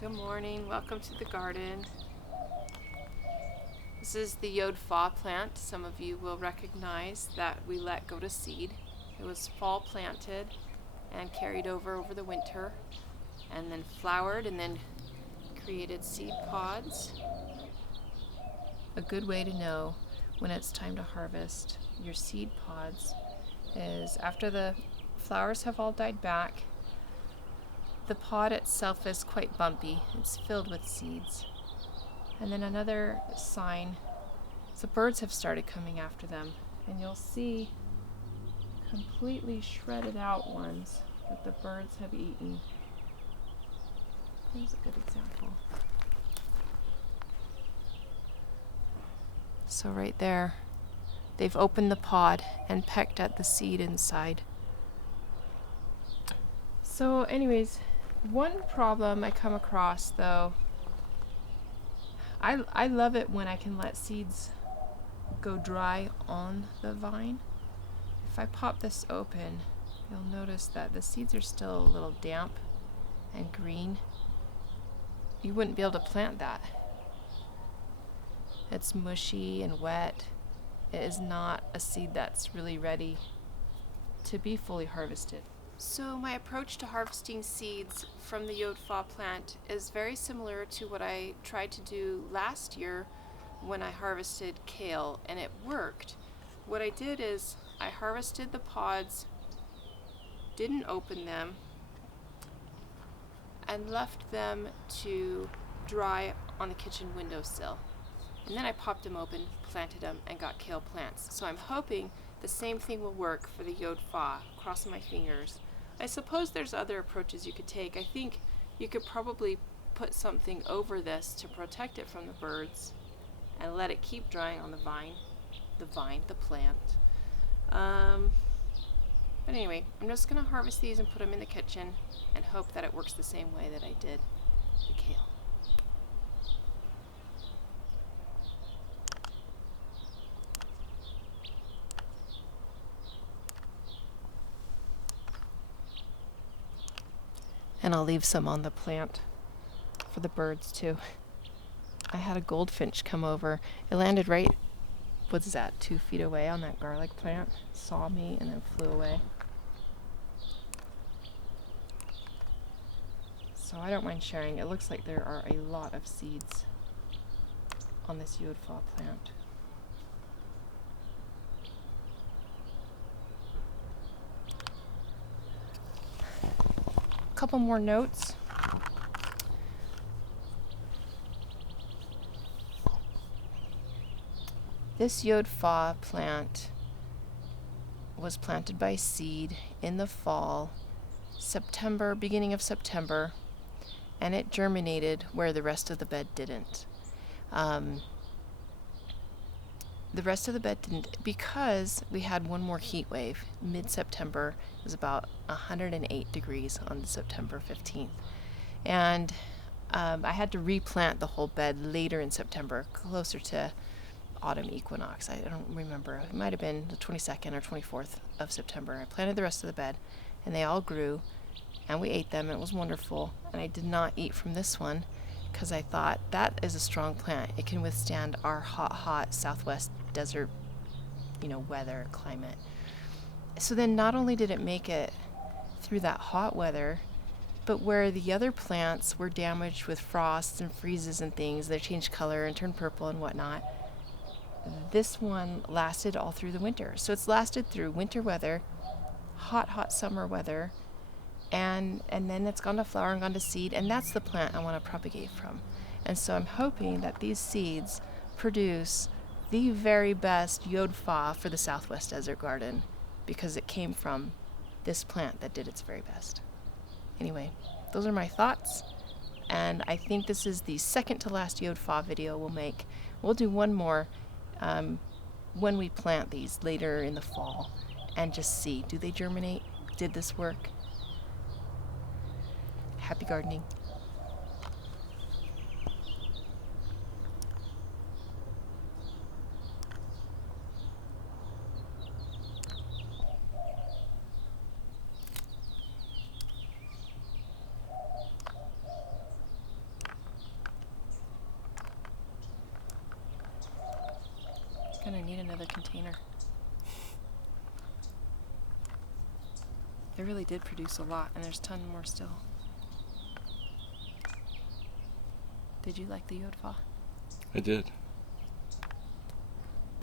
Good morning, welcome to the garden. This is the Yod Fah plant. Some of you will recognize that we let go to seed. It was fall planted and carried over the winter and then flowered and then created seed pods. A good way to know when it's time to harvest your seed pods is after the flowers have all died back. The pod itself is quite bumpy. It's filled with seeds. And then another sign is the birds have started coming after them. And you'll see completely shredded out ones that the birds have eaten. Here's a good example. So right there, they've opened the pod and pecked at the seed inside. So anyways, one problem I come across though, I love it when I can let seeds go dry on the vine. If I pop this open, you'll notice that the seeds are still a little damp and green. You wouldn't be able to plant that. It's mushy and wet. It is not a seed that's really ready to be fully harvested. So my approach to harvesting seeds from the Yod Fah plant is very similar to what I tried to do last year when I harvested kale, and it worked. What I did is I harvested the pods, didn't open them, and left them to dry on the kitchen windowsill. And then I popped them open, planted them, and got kale plants. So I'm hoping the same thing will work for the Yod Fah, crossing my fingers. I suppose there's other approaches you could take. I think you could probably put something over this to protect it from the birds and let it keep drying on the plant. But anyway, I'm just gonna harvest these and put them in the kitchen and hope that it works the same way that I did the kale. And I'll leave some on the plant for the birds too. I had a goldfinch come over. It landed right, 2 feet away on that garlic plant, saw me and then flew away. So I don't mind sharing. It looks like there are a lot of seeds on this Yod Fah plant. Couple more notes. This Yod Fah plant was planted by seed in the fall, beginning of September, and it germinated where the rest of the bed didn't. The rest of the bed didn't because we had one more heat wave. Mid-September, it was about 108 degrees on September 15th. And I had to replant the whole bed later in September, closer to autumn equinox. I don't remember. It might have been the 22nd or 24th of September. I planted the rest of the bed, and they all grew, and we ate them. It was wonderful. And I did not eat from this one because I thought that is a strong plant. It can withstand our hot southwest desert, weather, climate. So then not only did it make it through that hot weather, but where the other plants were damaged with frosts and freezes and things, they changed color and turned purple and whatnot, this one lasted all through the winter. So it's lasted through winter weather, hot summer weather, and then it's gone to flower and gone to seed, and that's the plant I want to propagate from. And so I'm hoping that these seeds produce the very best Yod Fah for the Southwest Desert Garden, because it came from this plant that did its very best. Anyway, those are my thoughts, and I think this is the second to last Yod Fah video we'll make. We'll do one more when we plant these later in the fall and just see, do they germinate? Did this work? Happy gardening. need another container. They really did produce a lot, and there's a ton more still. Did you like the Yod Fah? I did.